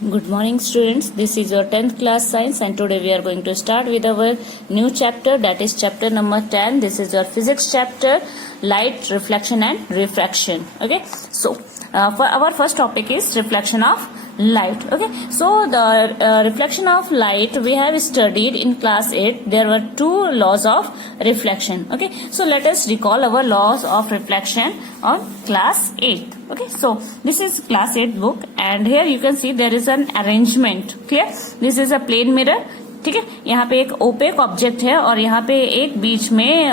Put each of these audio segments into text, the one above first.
Good morning students, this is your 10th class science and today we are going to start with our new chapter, that is chapter number 10. This is your physics chapter, light, reflection and refraction. Okay, so for our first topic is reflection of light. Okay, so the reflection of light we have studied in class 8. There were two laws of reflection. Okay, so let us recall our laws of reflection on class 8. Okay, so this is class 8 book and here you can see there is an arrangement. Clear? This is a plane mirror. ठीक है, यहाँ पे एक opaque object है और यहाँ पे एक बीच में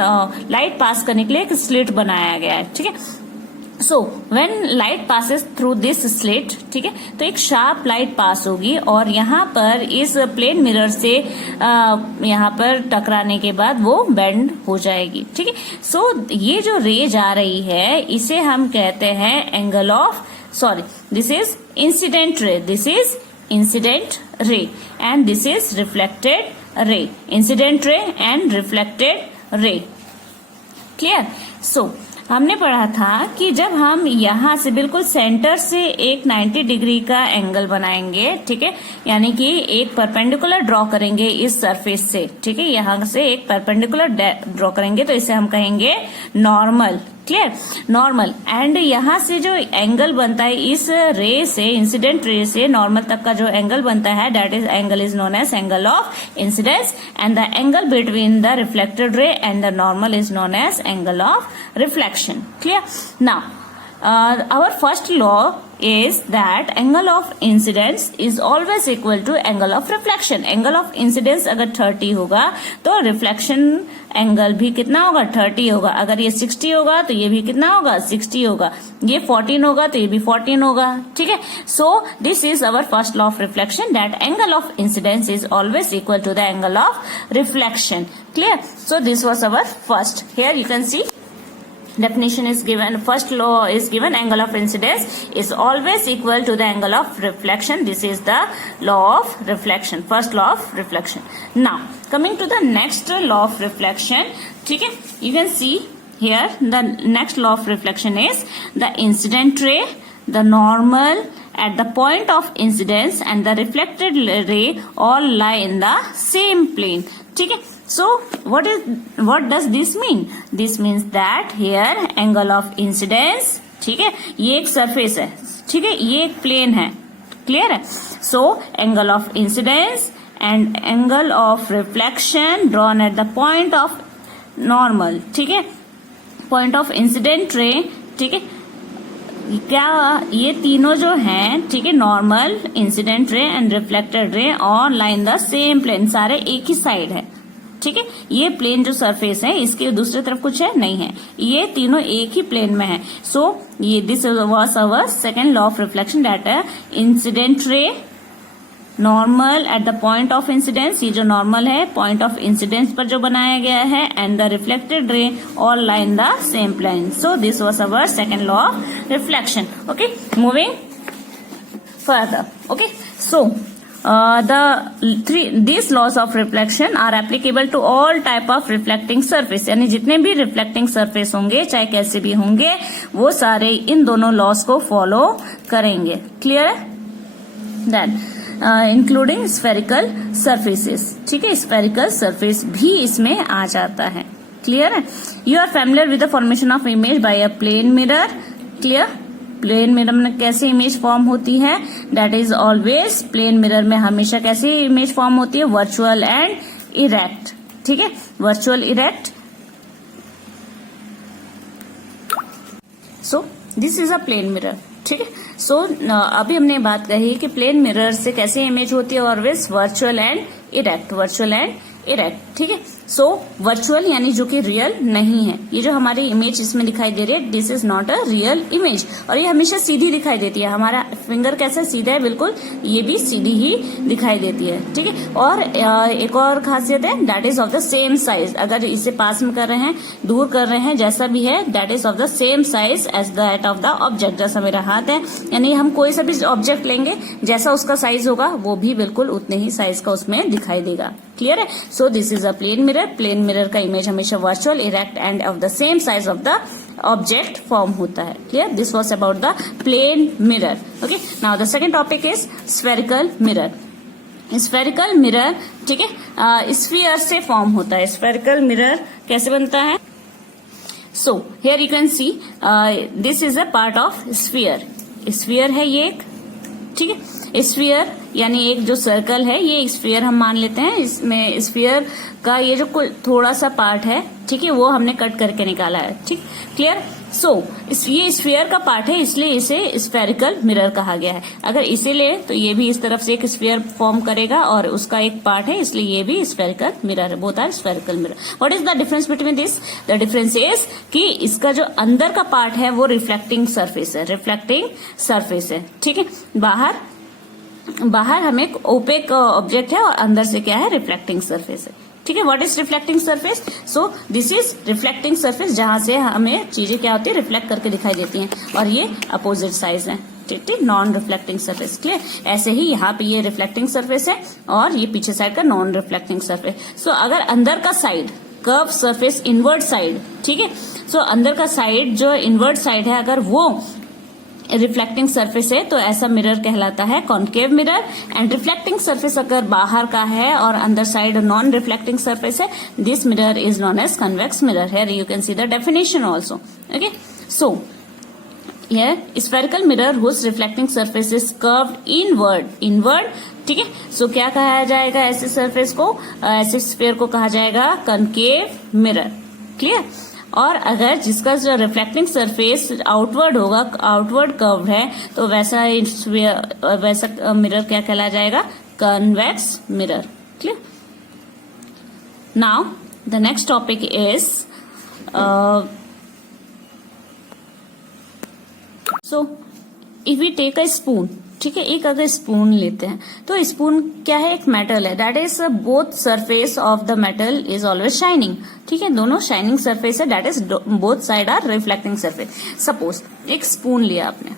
लाइट पास करने के लिए एक स्लिट बनाया गया है. ठीक है, so when light passes through this slit, ठीक है, तो एक शार्प लाइट पास होगी और यहाँ पर इस प्लेन मिरर से यहाँ पर टकराने के बाद वो बेंड हो जाएगी. ठीक है, सो ये जो रे जा रही है इसे हम कहते हैं angle of, sorry, this is incident ray, this is incident ray and this is reflected ray, incident ray and reflected ray. Clear? So हमने पढ़ा था कि जब हम यहाँ से बिल्कुल सेंटर से एक 90 डिग्री का एंगल बनाएंगे, ठीक है, यानी कि एक परपेंडिकुलर ड्रॉ करेंगे इस सरफेस से, ठीक है, यहाँ से एक परपेंडिकुलर ड्रॉ करेंगे तो इसे हम कहेंगे नॉर्मल. क्लियर? नॉर्मल. एंड यहाँ से जो एंगल बनता है इस रे से, इंसिडेंट रे से नॉर्मल तक का जो एंगल बनता है, that is angle is known as angle of incidence and the angle between the reflected ray and the normal is known as angle of reflection. Clear? Now our first law is that angle of incidence is always equal to angle of reflection. Angle of incidence अगर 30 होगा तो reflection angle भी कितना होगा? 30 होगा. अगर ये 60 होगा तो ये भी कितना होगा? 60 होगा. ये 14 होगा तो ये भी 14 होगा. ठीक है, so this is our first law of reflection, that angle of incidence is always equal to the angle of reflection. Clear? So this was our first. Here you can see definition is given. First law is given, angle of incidence is always equal to the angle of reflection. This is the law of reflection, first law of reflection. Now coming to the next law of reflection, ठीक है, you can see here the next law of reflection is the incident ray, the normal at the point of incidence and the reflected ray all lie in the same plane. ठीक है, so what does this mean? This means that here angle of incidence, ठीक है, ये एक surface है, ठीक है, ये एक प्लेन है. क्लियर है? so angle of incidence and angle of reflection drawn at the point of normal, ठीक है, point of incident ray, ठीक है, क्या ये तीनों जो हैं, ठीक है, normal, incident ray and reflected रे और लाइन द सेम प्लेन, सारे एक ही साइड है. ठीक है, ये प्लेन जो सरफेस है इसके दूसरी तरफ कुछ है नहीं है, ये तीनों एक ही प्लेन में है. सो ये this was our second law of reflection, that है incident ray, normal at the point of incidence, ये जो नॉर्मल है पॉइंट ऑफ इंसिडेंस पर जो बनाया गया है, and the reflected ray all line the same plane. So this was our second law of reflection. Okay, moving further. Okay, so these laws of reflection are applicable to all type of reflecting surface. यानी जितने भी reflecting surface होंगे चाहे कैसे भी होंगे वो सारे इन दोनों लॉस को फॉलो करेंगे. क्लियर है? Then including spherical surfaces. ठीक है, स्फेरिकल सरफेस भी इसमें आ जाता है. क्लियर है? You are familiar with the formation of image by a plane mirror. Clear? Plane mirror में कैसे इमेज फॉर्म होती है? That is always, plane mirror में हमेशा कैसे इमेज फॉर्म होती है? Virtual and erect. ठीक है, virtual, erect. So this is a plane mirror. ठीक है, सो अभी हमने बात कही कि प्लेन मिरर से कैसे इमेज होती है? Always virtual and erect, virtual and erect. ठीक है, सो वर्चुअल यानी जो कि रियल नहीं है. ये जो हमारी इमेज इसमें दिखाई दे रही है, this is not a real image, और ये हमेशा सीधी दिखाई देती है. हमारा फिंगर कैसा सीधा है, बिल्कुल ये भी सीधी ही दिखाई देती है. ठीक है, और एक और खासियत है, that is of the same size. अगर इसे पास में कर रहे हैं, दूर कर रहे हैं, जैसा भी है, that is of the same size as that of the object. जैसा मेरा हाथ है, यानी हम कोई सा भी ऑब्जेक्ट लेंगे, जैसा उसका साइज होगा वो भी बिल्कुल उतने ही साइज का उसमें दिखाई देगा. क्लियर है? So this is a plane mirror. Mirror, plane mirror का इमेज हमेशा virtual, erect and of the same size of the object form होता है. Clear? This was about the plane mirror. Okay, now the second topic is spherical mirror. Spherical mirror, ठीक है, sphere से form होता है. Spherical mirror कैसे बनता है? So here you can see this is a part of sphere. Sphere है ये एक, ठीक है. स्फीयर यानी एक जो सर्कल है, ये स्फीयर हम मान लेते हैं. इसमें स्फीयर का ये जो थोड़ा सा पार्ट है, ठीक है, वो हमने कट करके निकाला है. ठीक, क्लियर? सो ये स्फीयर का पार्ट है, इसलिए इसे स्फेरिकल मिरर कहा गया है. अगर इसे ले तो ये भी इस तरफ से एक स्फीयर फॉर्म करेगा और उसका एक पार्ट है, इसलिए ये भी स्फेरिकल मिरर है. Both are spherical mirror. What is the difference between this? The difference is कि इसका जो अंदर का पार्ट है वो रिफ्लेक्टिंग सरफेस है. रिफ्लेक्टिंग सरफेस है, ठीक है. बाहर हमें ओपेक ऑब्जेक्ट है और अंदर से क्या है? रिफ्लेक्टिंग सरफेस है. ठीक है. What is reflecting surface? So this is reflecting surface, जहां से हमें चीजें क्या होती है? रिफ्लेक्ट करके दिखाई देती हैं. और ये अपोजिट साइड है, ठीक है, नॉन रिफ्लेक्टिंग सरफेस. क्लियर? ऐसे ही यहाँ पे ये रिफ्लेक्टिंग सरफेस है और ये पीछे साइड का नॉन रिफ्लेक्टिंग सरफेस. सो अगर अंदर का side curve surface inward side, ठीक है, सो अंदर का साइड जो इनवर्ड साइड है, अगर वो रिफ्लेक्टिंग सरफेस है तो ऐसा मिरर कहलाता है concave mirror. And reflecting surface अगर बाहर का है और अंदर साइड नॉन रिफ्लेक्टिंग सरफेस है, this mirror is known as convex mirror. Here you can see the definition also. Okay, so here spherical mirror whose reflecting surface is curved inward. ठीक है. सो क्या कहा जाएगा ऐसे सरफेस को? ऐसे स्फीयर को कहा जाएगा कनकेव मिरर. क्लियर? और अगर जिसका जो रिफ्लेक्टिंग सरफेस आउटवर्ड होगा, आउटवर्ड कर्व है, तो वैसा मिरर क्या कहला जाएगा? Convex mirror. Clear? Now the next topic is so if we take a spoon. ठीक है, एक अगर स्पून लेते हैं तो स्पून क्या है? एक मेटल है. That is both surface of the metal is always shining. ठीक है, दोनों शाइनिंग सरफेस है. That is both side are reflecting surface. Suppose एक स्पून लिया आपने,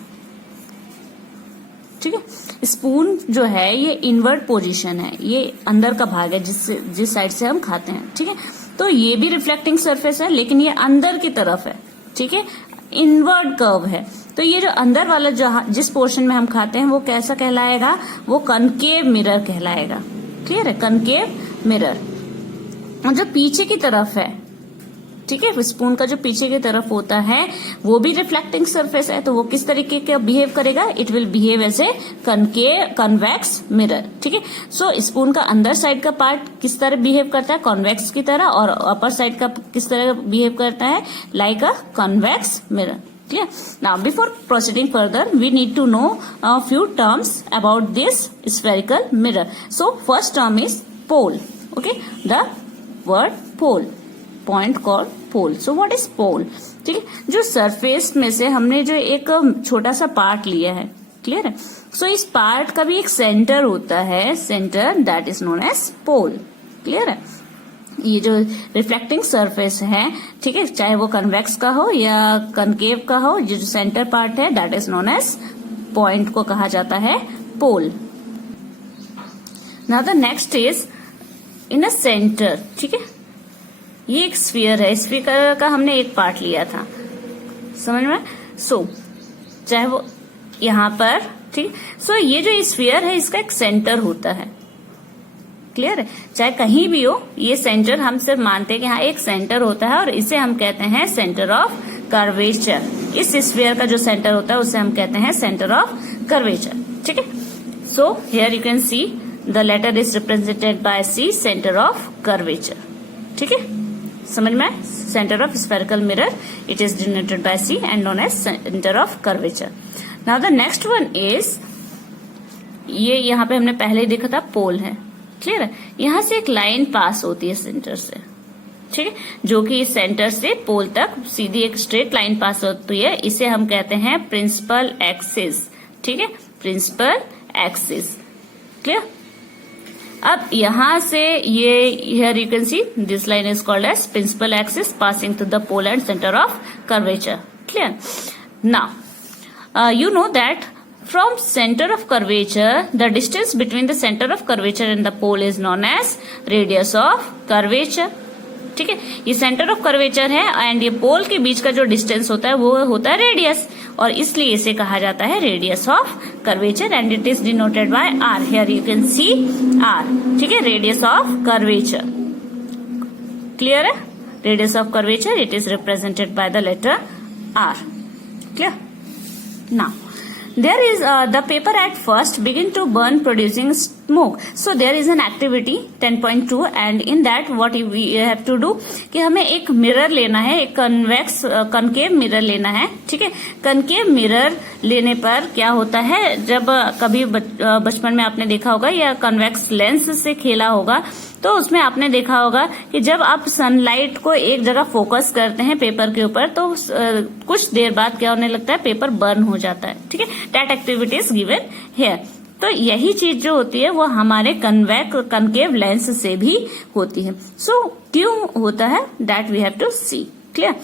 ठीक है. स्पून जो है ये इनवर्ट पोजीशन है, ये अंदर का भाग है जिस साइड से हम खाते हैं. ठीक है, तो ये भी रिफ्लेक्टिंग सरफेस है, लेकिन ये अंदर की तरफ है. ठीक है, इनवर्ड कर्व है. तो ये जो अंदर वाला जो जिस पोर्शन में हम खाते हैं वो कैसा कहलाएगा? वो कनकेव मिरर कहलाएगा. क्लियर है? Concave mirror. और जो पीछे की तरफ है, ठीक है, स्पून का जो पीछे की तरफ होता है वो भी रिफ्लेक्टिंग सरफेस है. तो वो किस तरीके का बिहेव करेगा? It will behave as a convex mirror. ठीक है. सो स्पून का अंदर साइड का पार्ट किस तरह बिहेव करता है? कॉन्वेक्स की तरह. और अपर साइड का किस तरह बिहेव करता है? Like a convex mirror. Clear? Now, before proceeding further, we need to know a few terms about this spherical mirror. So, first term is pole. Okay, the word pole, point called pole. So, what is pole? ठीक है, जो surface में से हमने जो एक छोटा सा पार्ट लिया है, क्लियर है? सो इस पार्ट का भी एक सेंटर होता है, centre, that is known as pole. Clear है? ये जो रिफ्लेक्टिंग सरफेस है, ठीक है, चाहे वो कन्वेक्स का हो या कनकेव का हो, ये जो सेंटर पार्ट है that is known as point को कहा जाता है pole. Now the next is in a centre. ठीक है, ये एक स्फीयर है. स्फीयर का हमने एक पार्ट लिया था, समझ में? सो चाहे वो यहां पर, ठीक. सो ये जो स्फीयर है इसका एक सेंटर होता है. क्लियर है? चाहे कहीं भी हो, ये सेंटर हम सिर्फ मानते हैं कि हाँ एक सेंटर होता है और इसे हम कहते हैं सेंटर ऑफ कर्वेचर. इस स्फीयर का जो सेंटर होता है उसे हम कहते हैं सेंटर ऑफ कर्वेचर. ठीक है. So here you can see the letter is represented by C, centre of curvature. ठीक है, समझ में? Centre of spherical mirror, it is denoted by C and known as centre of curvature. Now the next one is, ये यहाँ पे हमने पहले ही देखा था, पोल है. क्लियर है? यहां से एक लाइन पास होती है सेंटर से, ठीक है, जो कि इस सेंटर से पोल तक सीधी एक स्ट्रेट लाइन पास होती है. इसे हम कहते हैं प्रिंसिपल एक्सिस. ठीक है, प्रिंसिपल एक्सिस. क्लियर? अब यहां से ये here you can see this line is called as principal axis passing through the pole and centre of curvature. Clear? Now you know that from center of curvature, the distance between the center of curvature and the pole is known as radius of curvature. ठीक है, ये centre of curvature है and ये पोल के बीच का जो distance होता है वो होता है रेडियस, और इसलिए इसे कहा जाता है radius of curvature and it is denoted by R. Here you can see R, ठीक है, रेडियस ऑफ कर्वेचर। क्लियर है? Radius of curvature it is represented by the letter R. Clear? Now there is the paper at first begin to burn producing smoke, so there is an activity 10.2 and in that what we have to do कि हमें एक mirror लेना है, एक convex concave mirror लेना है। ठीक है, कनकेव मिरर लेने पर क्या होता है, जब कभी बचपन में आपने देखा होगा या कन्वेक्स लेंस से खेला होगा तो उसमें आपने देखा होगा कि जब आप सनलाइट को एक जगह फोकस करते हैं पेपर के ऊपर तो कुछ देर बाद क्या होने लगता है, पेपर बर्न हो जाता है। ठीक है, that activity is given here. तो यही चीज जो होती है वो हमारे कनकेव लेंस से भी होती है। सो क्यों होता है that we have to see. Clear?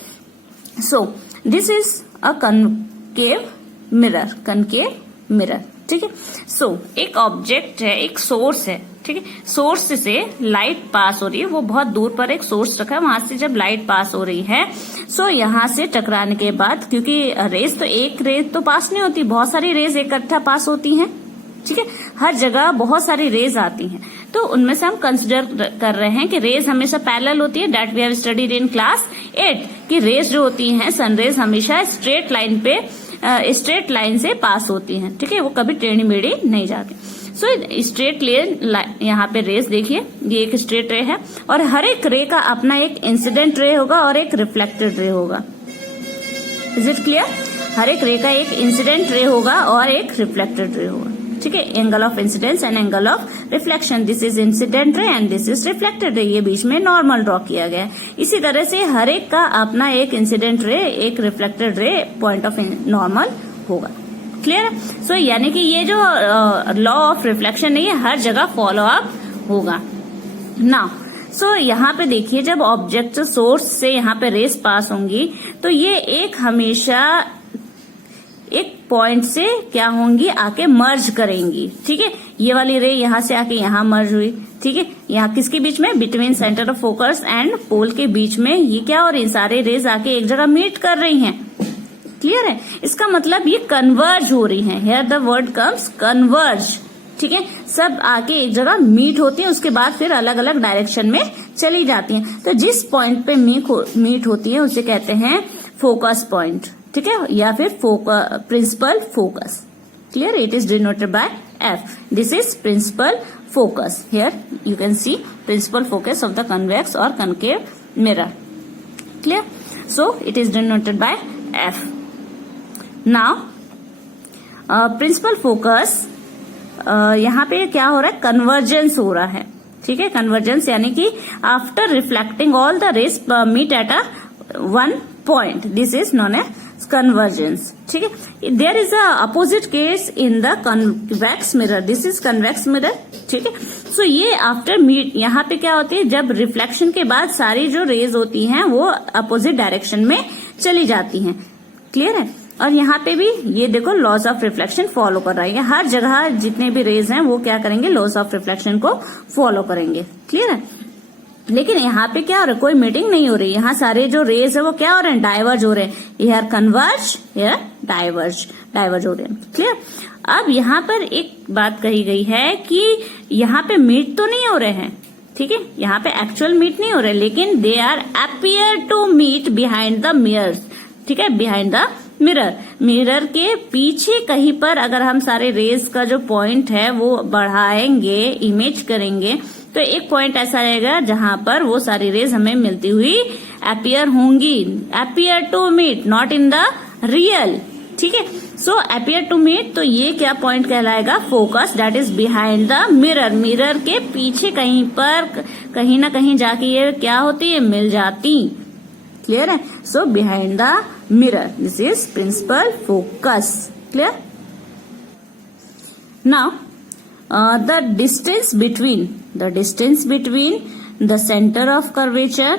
So this is a concave mirror. ठीक है, सो एक ऑब्जेक्ट है, एक सोर्स है। ठीक है, सोर्स से लाइट पास हो रही है, वो बहुत दूर पर एक सोर्स रखा है, वहां से जब लाइट पास हो रही है सो यहाँ से टकराने के बाद, क्योंकि रेज तो एक रेज तो पास नहीं होती, बहुत सारी रेज इकट्ठा पास होती हैं। ठीक है, हर जगह बहुत सारी रेज आती हैं, तो उनमें से हम कंसिडर कर रहे हैं कि रेज हमेशा पैरेलल होती है। That we have studied in class 8 कि रेज जो होती हैं, सनरेज हमेशा स्ट्रेट लाइन से पास होती हैं। ठीक है, वो कभी टेढ़ी मेढ़ी नहीं जाती। सो स्ट्रेट लाइन, यहाँ पे रेज देखिए, ये एक स्ट्रेट रे है और हर एक रे का अपना एक इंसिडेंट रे होगा और एक रिफ्लेक्टेड रे होगा। Is it clear? हर एक रे का एक इंसिडेंट रे होगा और एक रिफ्लेक्टेड रे होगा। ठीक है, angle of incidence and angle of reflection, this is incident ray and this is reflected रे। ये बीच में नॉर्मल ड्रॉ किया गया है। इसी तरह से हर एक का अपना एक इंसिडेंट रे, एक reflected ray, point of normal होगा। क्लियर है? सो यानी कि ये जो लॉ ऑफ रिफ्लेक्शन नहीं है, हर जगह फॉलो अप होगा। नाउ सो यहाँ पे देखिए, जब ऑब्जेक्ट सोर्स से यहाँ पे रेस पास होंगी तो ये एक हमेशा एक पॉइंट से क्या होंगी, आके मर्ज करेंगी। ठीक है, ये वाली रे यहाँ से आके यहाँ मर्ज हुई। ठीक है, यहाँ किसके बीच में, between centre of focus and pole के बीच में ये क्या, और ये सारे रेज आके एक जगह मीट कर रही हैं। क्लियर है? इसका मतलब ये कन्वर्ज हो रही हैं। Here the word comes converge. ठीक है, सब आके एक जगह मीट होती हैं, उसके बाद फिर अलग अलग डायरेक्शन में चली जाती हैं। तो जिस पॉइंट पे मीट होती है उसे कहते हैं फोकस पॉइंट। ठीक है, या फिर principal focus. Clear? It is denoted by F. This is principal focus. Here you can see principal focus of the convex और concave mirror. Clear? So it is denoted by F. Now principal focus, यहाँ पे क्या हो रहा है, convergence हो रहा है। ठीक है, कन्वर्जेंस यानी कि after reflecting all the rays meet at a one point, this is known as convergence. ठीक है, there is a opposite case in the convex mirror, this is convex mirror. ठीक है, सो ये आफ्टर मीट, यहाँ पे क्या होती है, जब रिफ्लेक्शन के बाद सारी जो रेज होती हैं वो अपोजिट डायरेक्शन में चली जाती हैं। क्लियर है? और यहाँ पे भी ये देखो लॉस ऑफ रिफ्लेक्शन फॉलो कर रहा है। हर जगह जितने भी रेज हैं वो क्या करेंगे, लॉस ऑफ रिफ्लेक्शन को फॉलो करेंगे। क्लियर है? लेकिन यहाँ पे क्या हो रहा है, कोई मीटिंग नहीं हो रही। यहाँ सारे जो रेज है वो क्या हो रहे हैं, डाइवर्ज हो रहे हैं। हियर कन्वर्ज, हियर डाइवर्ज हो रहे हैं। क्लियर? अब यहाँ पर एक बात कही गई है कि यहाँ पे मीट तो नहीं हो रहे हैं। ठीक है, यहाँ पे एक्चुअल मीट नहीं हो रहे, लेकिन they are appear to meet behind the mirror. ठीक है, बिहाइंड द मिरर के पीछे कहीं पर अगर हम सारे रेज का जो पॉइंट है वो बढ़ाएंगे, इमेज करेंगे, तो एक पॉइंट ऐसा रहेगा जहां पर वो सारी रेज हमें मिलती हुई अपीयर होंगी। Appear to meet, not in the real. ठीक है, सो अपीयर टू मीट, तो ये क्या पॉइंट कहलाएगा, focus, that is behind the mirror के पीछे कहीं पर कहीं ना कहीं जाके ये क्या होती है, मिल जाती। क्लियर है? So behind the mirror, this is principal focus. Clear? Now the distance between the center of curvature,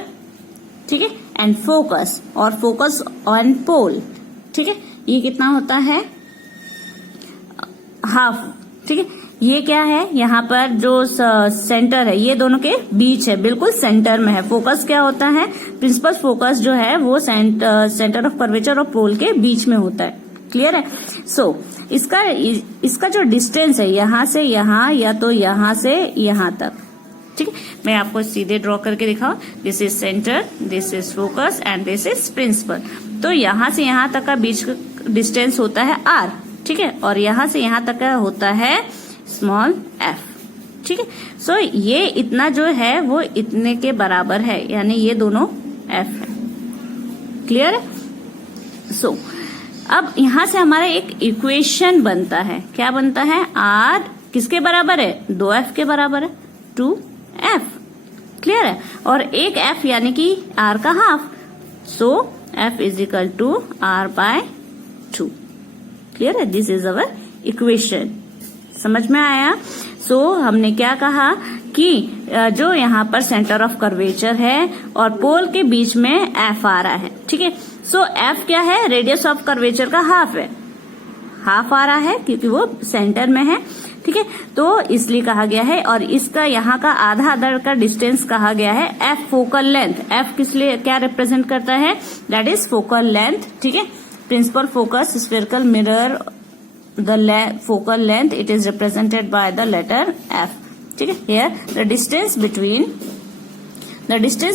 ठीक है, and focus और focus on pole, ठीक है, ये कितना होता है, हाफ। ठीक है, ये क्या है, यहाँ पर जो सेंटर है ये दोनों के बीच है, बिल्कुल सेंटर में है। फोकस क्या होता है, प्रिंसिपल फोकस जो है वो सेंटर ऑफ कर्वेचर और पोल के बीच में होता है। क्लियर है। सो इसका जो डिस्टेंस है यहाँ से यहाँ या तो यहाँ से यहाँ तक, ठीक है। मैं आपको सीधे ड्रॉ करके दिखाऊं। This is centre, this is focus and this is principal. तो यहाँ से यहाँ तक का बीच का डिस्टेंस होता है r, ठीक है, और यहाँ से यहाँ तक का होता है स्मॉल f, ठीक है। सो ये इतना जो है वो इतने के बराबर है, यानी ये दोनों f है। क्लियर है। सो अब यहाँ से हमारा एक इक्वेशन बनता है। क्या बनता है, r किसके बराबर है, 2f के बराबर है, 2f। क्लियर है। और एक f यानी कि r का half, so f is equal to r by 2। Clear है। This is our equation. समझ में आया। सो हमने क्या कहा कि जो यहाँ पर सेंटर ऑफ कर्वेचर है और पोल के बीच में f आ रहा है, ठीक है। सो f क्या है, रेडियस ऑफ कर्वेचर का हाफ है, हाफ आ रहा है क्योंकि वो सेंटर में है, ठीक है। तो इसलिए कहा गया है, और इसका यहाँ का आधा का डिस्टेंस कहा गया है f फोकल लेंथ। f किस लिए क्या रिप्रेजेंट करता है, दैट इज फोकल लेंथ, ठीक है। Principal focus spherical mirror the focal length, it is represented by the letter f, ठीक है। Here the distance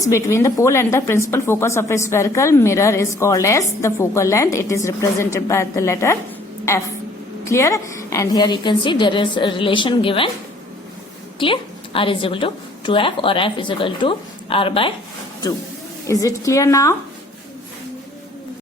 between the pole and the principal focus of a spherical mirror is called as the focal length. It is represented by the letter f. Clear? And here you can see there is a relation given. Clear? R is equal to 2f or f is equal to r by 2. Is it clear now?